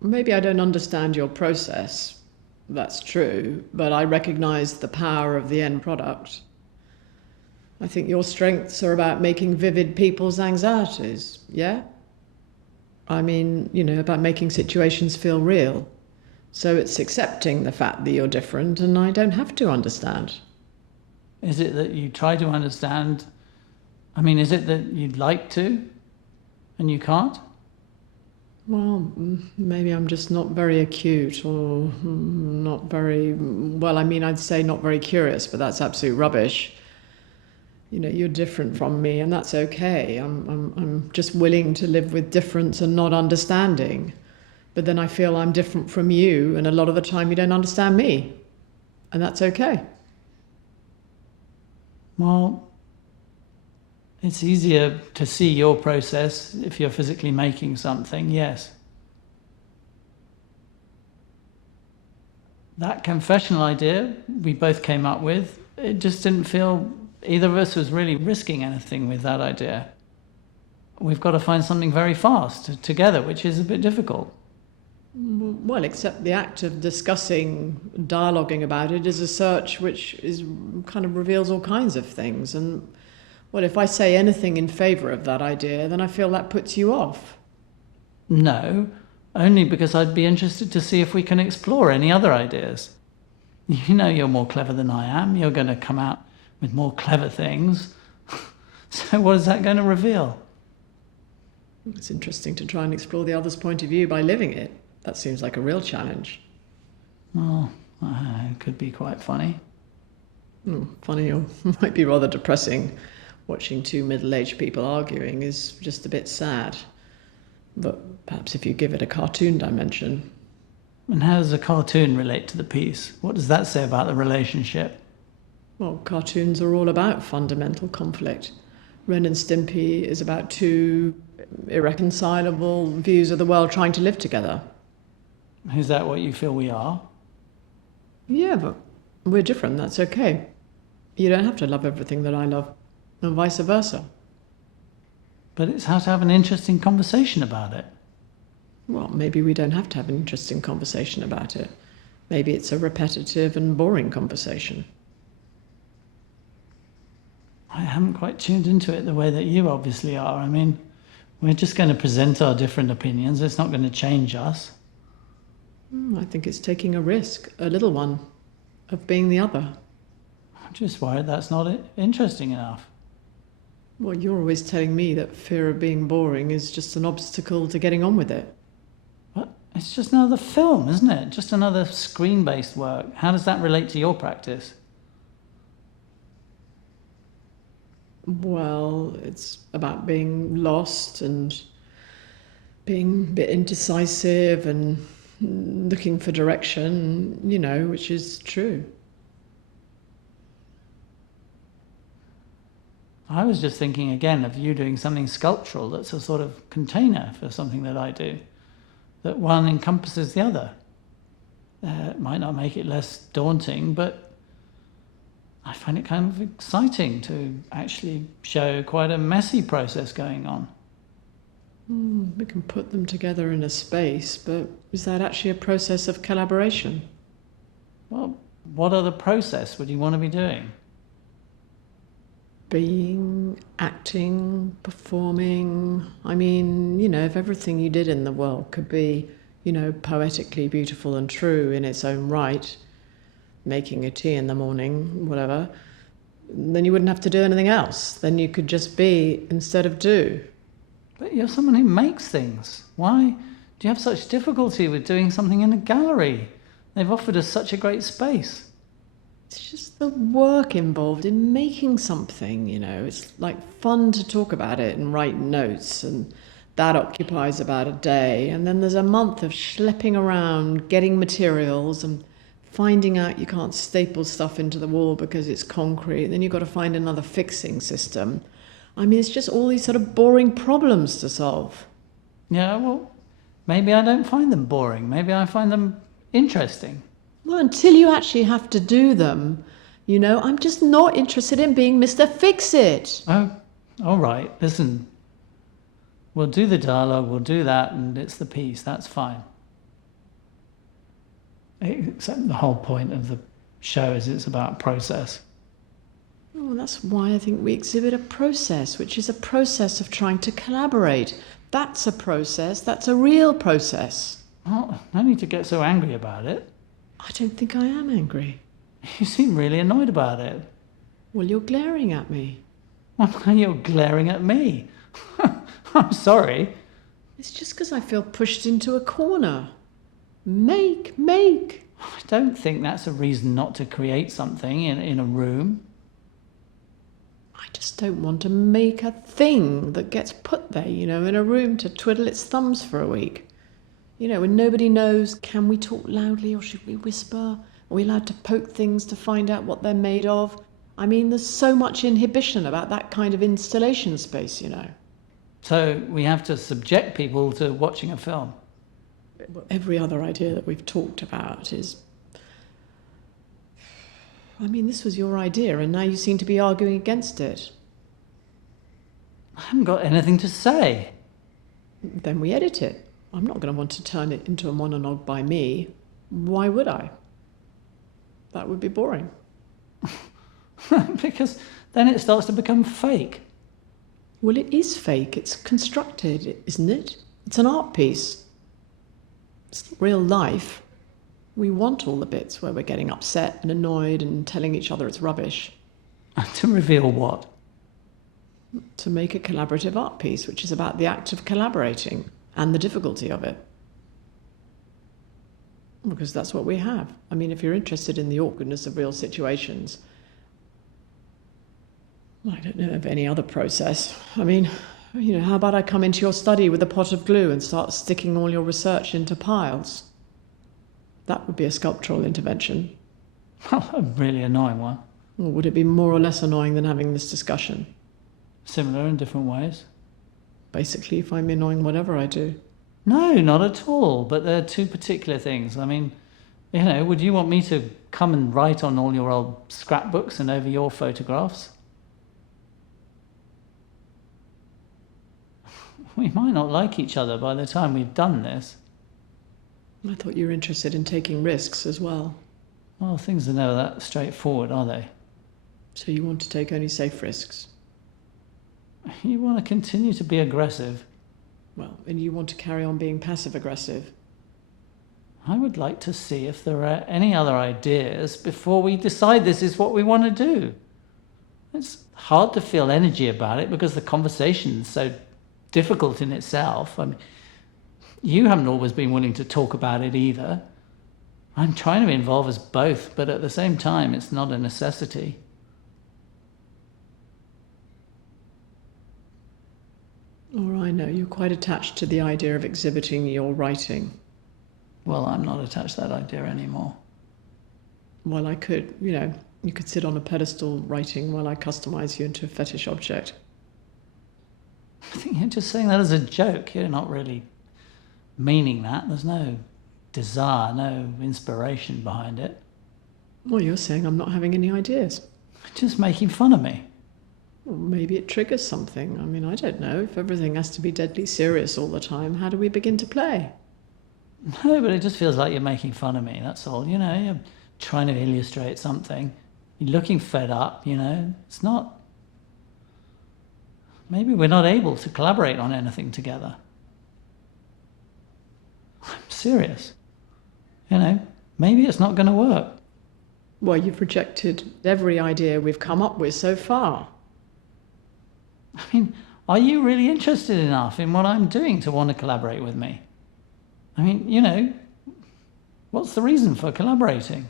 Maybe I don't understand your process. That's true, but I recognize the power of the end product. I think your strengths are about making vivid people's anxieties, yeah? I mean, about making situations feel real. So it's accepting the fact that you're different and I don't have to understand. Is it that you try to understand? I mean, is it that you'd like to and you can't? Well, maybe I'm just not very acute or not very, well, I mean, I'd say not very curious, but that's absolute rubbish. You're different from me, and that's okay. I'm just willing to live with difference and not understanding. But then I feel I'm different from you, and a lot of the time you don't understand me, and that's okay. Well, it's easier to see your process if you're physically making something, yes. That confessional idea we both came up with, it just didn't feel either of us was really risking anything with that idea. We've got to find something very fast together, which is a bit difficult. Well, except the act of discussing, dialoguing about it is a search which is kind of reveals all kinds of things. And, well, if I say anything in favour of that idea, then I feel that puts you off. No, only because I'd be interested to see if we can explore any other ideas. You know you're more clever than I am. You're going to come out with more clever things. So what is that going to reveal? It's interesting to try and explore the other's point of view by living it. That seems like a real challenge. Oh, it could be quite funny. Funny, or might be rather depressing. Watching two middle-aged people arguing is just a bit sad. But perhaps if you give it a cartoon dimension. And how does a cartoon relate to the piece? What does that say about the relationship? Well, cartoons are all about fundamental conflict. Ren and Stimpy is about two irreconcilable views of the world trying to live together. Is that what you feel we are? Yeah, but we're different, that's okay. You don't have to love everything that I love, and vice versa. But it's how to have an interesting conversation about it. Well, maybe we don't have to have an interesting conversation about it. Maybe it's a repetitive and boring conversation. I haven't quite tuned into it the way that you obviously are. I mean, we're just going to present our different opinions. It's not going to change us. I think it's taking a risk, a little one, of being the other. I'm just worried that's not interesting enough. Well, you're always telling me that fear of being boring is just an obstacle to getting on with it. But it's just another film, isn't it? Just another screen-based work. How does that relate to your practice? Well, it's about being lost and being a bit indecisive and looking for direction, which is true. I was just thinking again of you doing something sculptural that's a sort of container for something that I do, that one encompasses the other. It might not make it less daunting, but I find it kind of exciting to actually show quite a messy process going on. We can put them together in a space, but is that actually a process of collaboration? Well, what other process would you want to be doing? Being, acting, performing. I mean, if everything you did in the world could be, poetically beautiful and true in its own right, making a tea in the morning, whatever, then you wouldn't have to do anything else. Then you could just be instead of do. But you're someone who makes things. Why do you have such difficulty with doing something in a gallery? They've offered us such a great space. It's just the work involved in making something, It's like fun to talk about it and write notes, and that occupies about a day. And then there's a month of schlepping around, getting materials and finding out you can't staple stuff into the wall because it's concrete. Then you've got to find another fixing system. I mean, it's just all these sort of boring problems to solve. Yeah, well, maybe I don't find them boring. Maybe I find them interesting. Well, until you actually have to do them, I'm just not interested in being Mr. Fix-It. Oh, all right. Listen, we'll do the dialogue, we'll do that, and it's the piece. That's fine. Except the whole point of the show is it's about process. Well, that's why I think we exhibit a process, which is a process of trying to collaborate. That's a process. That's a real process. Well, no need to get so angry about it. I don't think I am angry. You seem really annoyed about it. Well, you're glaring at me. Well, now you're glaring at me. I'm sorry. It's just because I feel pushed into a corner. Make. I don't think that's a reason not to create something in a room. I just don't want to make a thing that gets put there, in a room to twiddle its thumbs for a week. When nobody knows, can we talk loudly or should we whisper? Are we allowed to poke things to find out what they're made of? I mean, there's so much inhibition about that kind of installation space, So we have to subject people to watching a film. Every other idea that we've talked about is... this was your idea, and now you seem to be arguing against it. I haven't got anything to say. Then we edit it. I'm not going to want to turn it into a monologue by me. Why would I? That would be boring. Because then it starts to become fake. Well, it is fake. It's constructed, isn't it? It's an art piece. It's not real life. We want all the bits where we're getting upset and annoyed and telling each other it's rubbish. To reveal what? To make a collaborative art piece, which is about the act of collaborating and the difficulty of it. Because that's what we have. If you're interested in the awkwardness of real situations, I don't know of any other process. How about I come into your study with a pot of glue and start sticking all your research into piles? That would be a sculptural intervention. Well, a really annoying one. Or would it be more or less annoying than having this discussion? Similar in different ways. Basically, you find me annoying whatever I do. No, not at all. But there are two particular things. Would you want me to come and write on all your old scrapbooks and over your photographs? We might not like each other by the time we've done this. I thought you were interested in taking risks as well. Well, things are never that straightforward, are they? So you want to take only safe risks? You want to continue to be aggressive. Well, and you want to carry on being passive-aggressive. I would like to see if there are any other ideas before we decide this is what we want to do. It's hard to feel energy about it because the conversation is so difficult in itself. You haven't always been willing to talk about it either. I'm trying to involve us both, but at the same time, it's not a necessity. Or I know, you're quite attached to the idea of exhibiting your writing. Well, I'm not attached to that idea anymore. Well, I could, you could sit on a pedestal writing while I customize you into a fetish object. I think you're just saying that as a joke. You're not really meaning that. There's no desire, no inspiration behind it. Well, you're saying I'm not having any ideas. Just making fun of me. Well, maybe it triggers something. I don't know. If everything has to be deadly serious all the time, how do we begin to play? No, but it just feels like you're making fun of me, that's all. You're trying to illustrate something. You're looking fed up, It's not... Maybe we're not able to collaborate on anything together. I'm serious. Maybe it's not going to work. Well, you've rejected every idea we've come up with so far. Are you really interested enough in what I'm doing to want to collaborate with me? What's the reason for collaborating?